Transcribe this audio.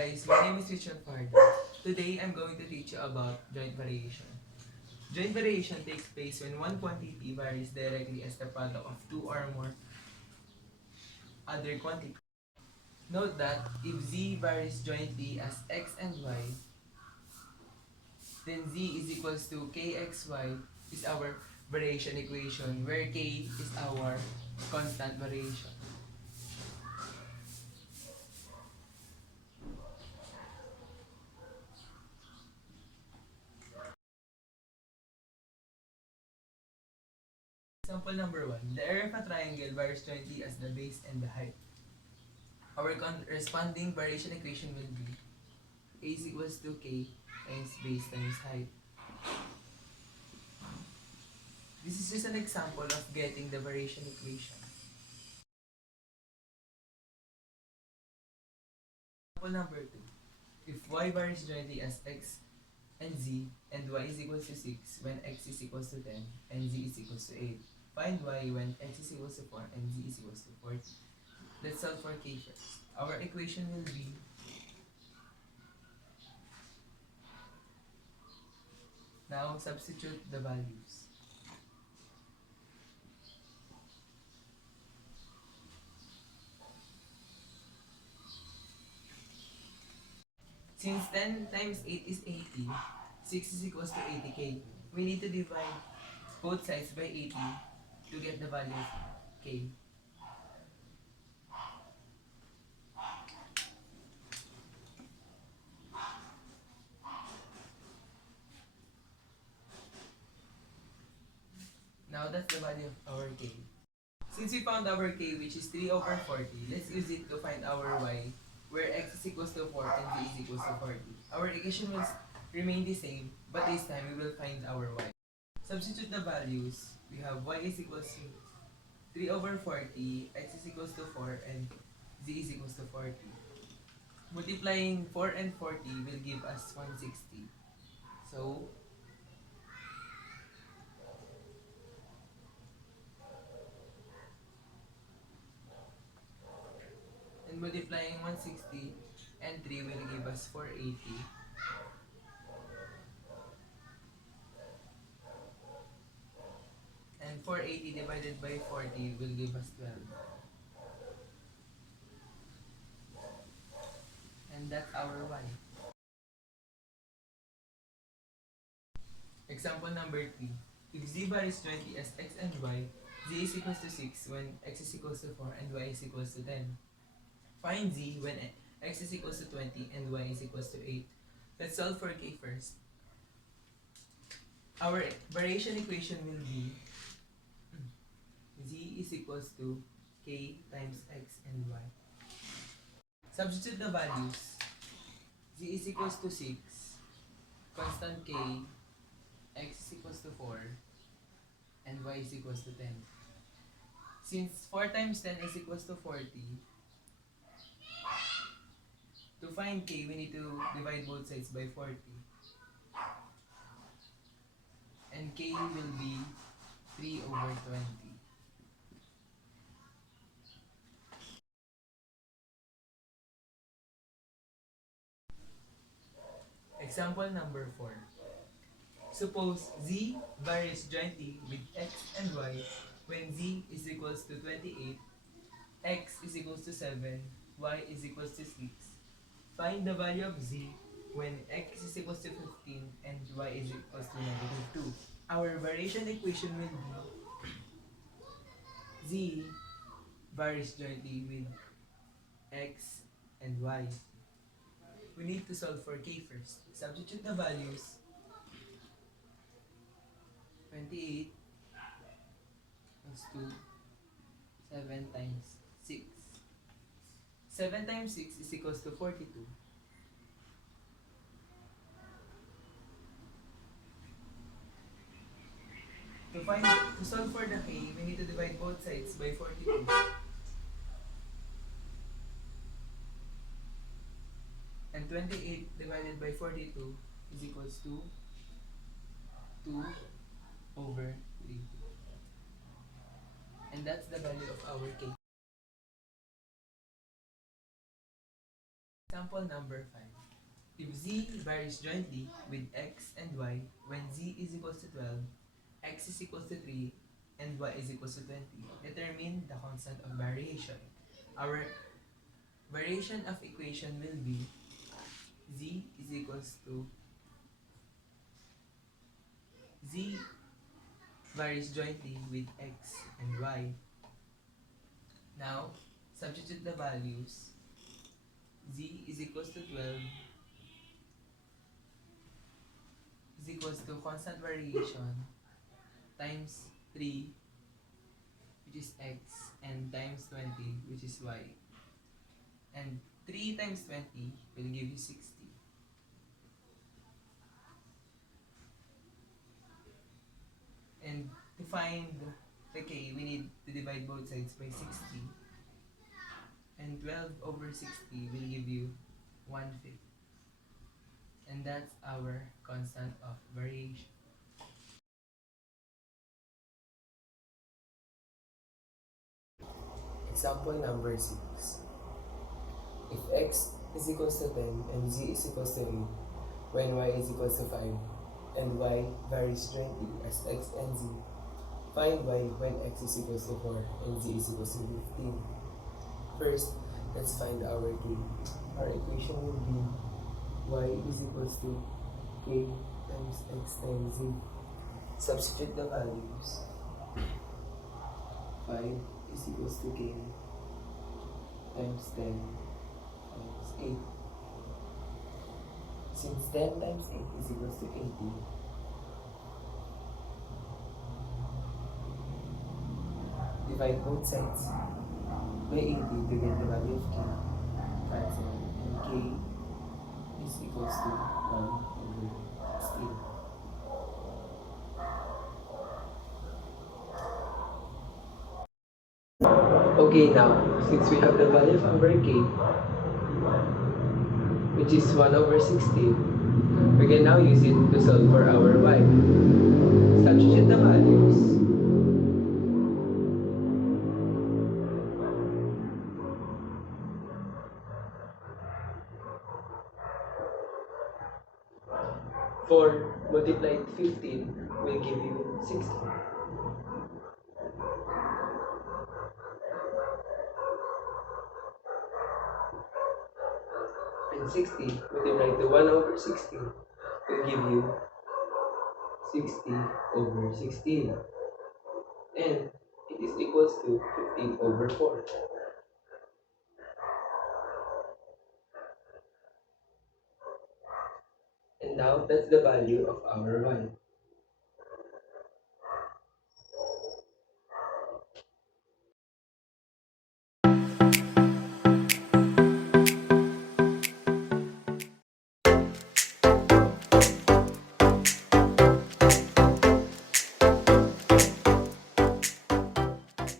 guys, my name is Richmond Fajardo. Today I'm going to teach you about joint variation. Joint variation takes place when one quantity varies directly as the product of two or more other quantities. Note that if z varies jointly as x and y, then z is equals to kxy is our variation equation where k is our constant variation. Example number 1. The area of a triangle varies jointly as the base and the height. Our corresponding variation equation will be a is equals to k times base times height. This is just an example of getting the variation equation. Example number 2. If y varies jointly as x and z and y is equals to 6 when x is equals to 10 and z is equals to 8. Find y when x is equals to 4 and z is equals to 40. Let's solve for k first. Our equation will be now substitute the values. Since 10 times 8 is 80, 6 is equals to 80k. We need to divide both sides by 80 to get the value of k. Now that's the value of our k. Since we found our k, which is 3 over 40, let's use it to find our y, where x is equals to 4 and z is equals to 40. Our equation will remain the same, but this time we will find our y. Substitute the values. We have y is equals to 3 over 40, x is equals to 4, and z is equals to 40. Multiplying 4 and 40 will give us 160. So, and multiplying 160 and 3 will give us 480. And 480 divided by 40 will give us 12. And that's our y. Example number 3. If z varies jointly as x and y, z is equals to 6 when x is equals to 4 and y is equals to 10. Find z when x is equals to 20 and y is equals to 8. Let's solve for k first. Our variation equation will be z is equals to k times x and y. Substitute the values. Z is equals to 6, constant k, x is equals to 4, and y is equals to 10. Since 4 times 10 is equals to 40, to find k, we need to divide both sides by 40. And k will be 3 over 20. Example number 4. Suppose z varies jointly with x and y when z is equals to 28, x is equals to 7, y is equals to 6. Find the value of z when x is equals to 15 and y is equals to negative 2. Our variation equation will be z varies jointly with x and y. We need to solve for k first. Substitute the values. 28 plus 2, 7 times 6. 7 times 6 is equals to 42. To solve for the k, we need to divide both sides by 42. And 28 divided by 42 is equals to 2 over 3. And that's the value of our k. Example number 5. If z varies jointly with x and y when z is equals to 12, x is equals to 3, and y is equals to 20, determine the constant of variation. Our variation of equation will be z is equals to z varies jointly with x and y. Now, substitute the values. Z is equals to 12 is equals to constant variation times 3, which is x, and times 20, which is y. And 3 times 20 will give you 60. And to find the k, we need to divide both sides by 60. And 12 over 60 will give you 1/5. And that's our constant of variation. Example number 6. If x is equals to 10 and z is equals to 8, when y is equals to 5, and y varies jointly as x and z, find y when x is equals to 4 and z is equals to 15. First, let's find our k. Our equation will be y is equals to k times x times z. Substitute the values. 5 is equals to k times 10 times 8. Since 10 times 8 is equals to 80, divide both sides by 80 to get the value of k. Cancel. And k is equals to 1 over 16. Okay, now, since we have the value of our k, which is 1 over 16, we can now use it to solve for our y. Substitute the values. Four multiplied 15 will give you 60. And 60 multiplied to 1 over 16 will give you 60 over 16. And it is equals to 15 over 4. And now that's the value of our y.